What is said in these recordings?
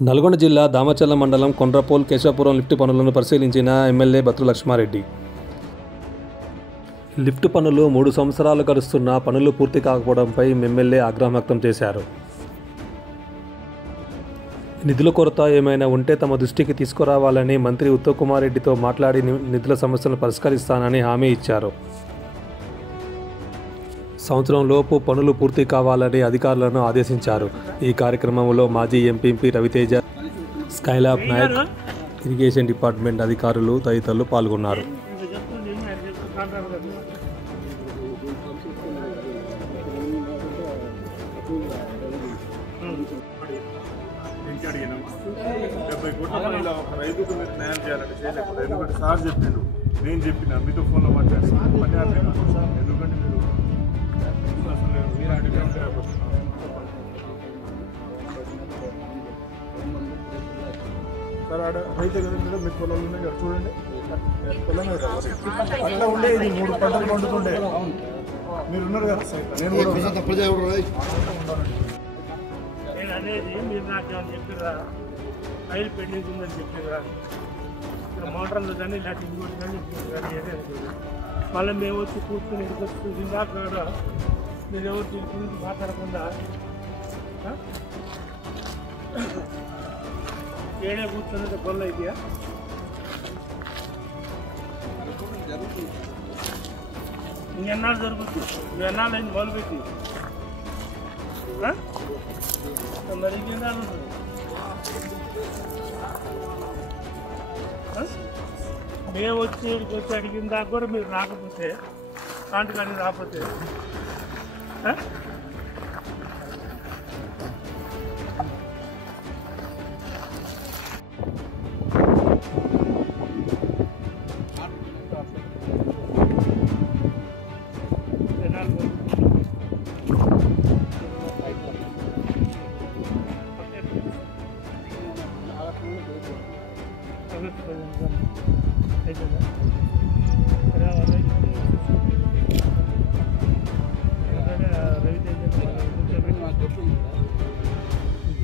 నల్గొండ జిల్లా దామచర్ల మండలం కొండ్రపోల్ కేశవపురం లిఫ్ట్ పనులను పరిశీలించిన ఎమ్మెల్యే బత్తుల లక్ష్మారెడ్డి. లిఫ్ట్ పనులు 3 సంవత్సరాలు గడుస్తున్నా పనులు పూర్తి కాకపోవడంపై ఎమ్మెల్యే ఆగ్రహం వ్యక్తం చేశారు. నిధుల కొరత ఏమైనా ఉంటే తమ దృష్టికి తీసుకురావాలని మంత్రి ఉత్తమ్ కుమార్ రెడ్డితో మాట్లాడి నిధుల సమస్యలను పరిష్కరిస్తానని హామీ ఇచ్చారు. సంవత్సరంలోపు పనులు పూర్తి కావాలని అధికారులను ఆదేశించారు. ఈ కార్యక్రమంలో మాజీ MP Raviteja, Skylab Nayak, irrigation department అధికారులు తదితరులు పాల్గొన్నారు. సార్ చెప్పిండు, నేను చెప్పిన మీతో ఫోన్లో మాట్లాడుతున్నాను. ఎందుకంటే మీరు అడిగే ఉంటారు. సార్ ఆడ రైతు కదా మీ పొలాలు ఉన్నాయి కదా, చూడండి పొలం అట్లా ఉండే. ఇది 3 పంటలు పండుతుండే. మీరు ఉన్నారు కదా సార్, నేను అనేది మీరు నాకు ఏమైనా చెప్పారా? ఆయిల్ పెండింగ్ ఉందని చెప్పారా? ఇక్కడ మోటార్లు కానీ ఇలాంటి ఇంకోటి కానీ కానీ ఏదైనా మళ్ళీ మేము వచ్చి కూర్చొని ఇందాక కూడా మీరు ఎవరు దీని గురించి మాట్లాడకుండా ఏడే కూర్చున్నది గొల్ల అయిపోయా. ఇంకెన్నాళ్ళు జరుగుతుంది? ఎన్నాళ్ళు అయింది మొదలుపెట్టి? మరి ఇంకెన్నాళ్ళు ఉంటుంది? మేము వచ్చి అడిగిన దాకా కూడా మీరు రాకపోతే కాంటి కానీ రాకపోతే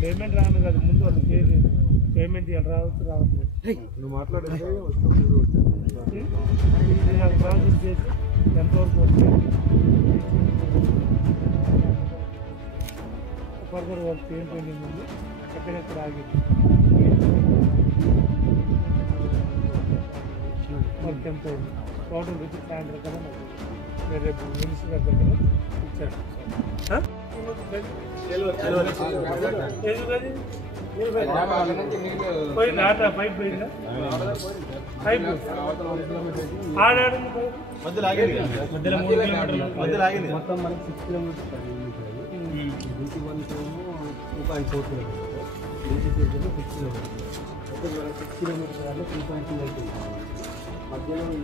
పేమెంట్ రాను కదా, ముందు వాళ్ళు చేసి పేమెంట్ ఇవ్వాలి. రావట్లేదు. నువ్వు మాట్లాడేది ప్రాసెస్ చేసి ఎంతవరకు వస్తుంది ఫర్దర్ వాళ్ళు ఏం పెండింగ్ ఉంది ఎక్కడెక్కడ ఆగింది వర్క్ ఎంత అయింది టోటల్ రుచి సాయంత్రం కదా నాకు రేపు మినిస్టర్ గారి దగ్గర ఇచ్చారు. పోయింది ఆట పైప్ పోయిందా? పైప్ ఆడాడు మొత్తం మనకి 6 కిలోమీటర్స్ 2.4 కిలోమీటర్స్ 6 కిలోమీటర్స్ వల్ల 3.2 అవుతుంది. మధ్యలో ఈ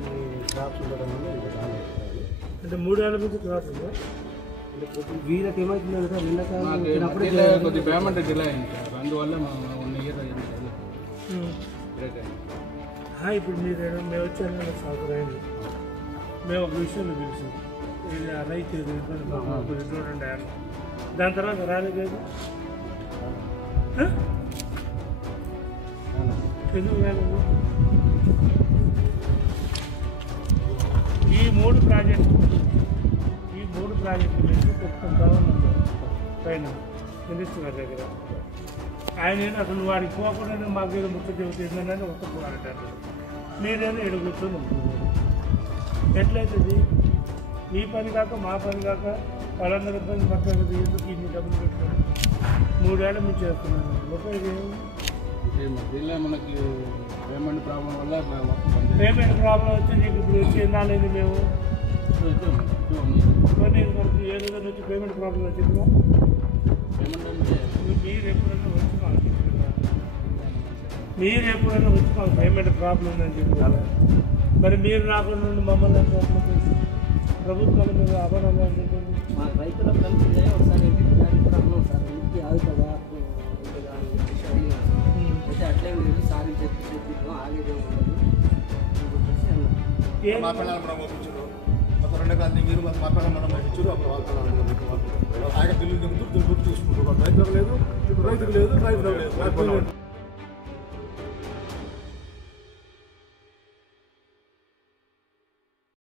క్రాప్స్ ఉండడం వల్ల అంటే 3 ఏళ్ళ నుంచి క్రాప్స్ ఉందా? వీళ్ళకి ఏమవుతుందంటే కొద్ది పేమెంట్ డిలే అయింది సార్, అందువల్ల 1 ఇయర్ ఇప్పుడు మీరు మేము వచ్చాను సౌకర్యం మేము ఒక విషయంలో తెలిసాం. ఇది రైతు చూడండి దాని తర్వాత రాలేదు ఎందుకు రాలేదు? ఈ 3 ప్రాజెక్టులు నుంచి చెప్తుంటా ఉన్నాను పైన మినిస్టర్ గారి దగ్గర. ఆయన అసలు వాడికి పోకుండా మాకు ఏదో ముక్క చెబుతుందని ఒప్పుకోవాలంటారు. మీరేదో ఎడు కూర్చొని ఎట్లయితుంది? మీ పని కాక మా పని కాక వాళ్ళందరి పని పక్కన ఎందుకు ఇన్ని డబ్బులు పెట్టుకోండి? 3 ఏళ్ళ నుంచి చేస్తున్నాను. మనకి పేమెంట్ ప్రాబ్లం వల్ల పేమెంట్ ప్రాబ్లం వచ్చి నీకు ఇప్పుడు వచ్చి ఎన్నాళ్ళైంది మేము ఏదో వచ్చి పేమెంట్ ప్రాబ్లం వచ్చిందా? మీరు ఎప్పుడైనా వచ్చి మాకు పేమెంట్ ప్రాబ్లం ఉందని చెప్పాలి. మరి మీరు రాకుండా మమ్మల్ని ప్రభుత్వాల మీద అభరణంగా ఉంటుంది. మా రైతుల కలిసి ఒకసారి అన్నాం సార్, ఇంటికి ఆగుతుందా అయితే అట్లే లేదు సార్ చెప్పి ఆగేదే ఉండదు. మొత్తం 2 ఎకరాలు మీరు మాట్లాడడం మనం ఇచ్చారు. అప్పుడు వాళ్ళతో ఆయన బిల్లు దిగుతూ దుడ్డు చూసుకుంటారు. రైతులకు లేదు, రైతుకు లేదు, రైతులకు లేదు.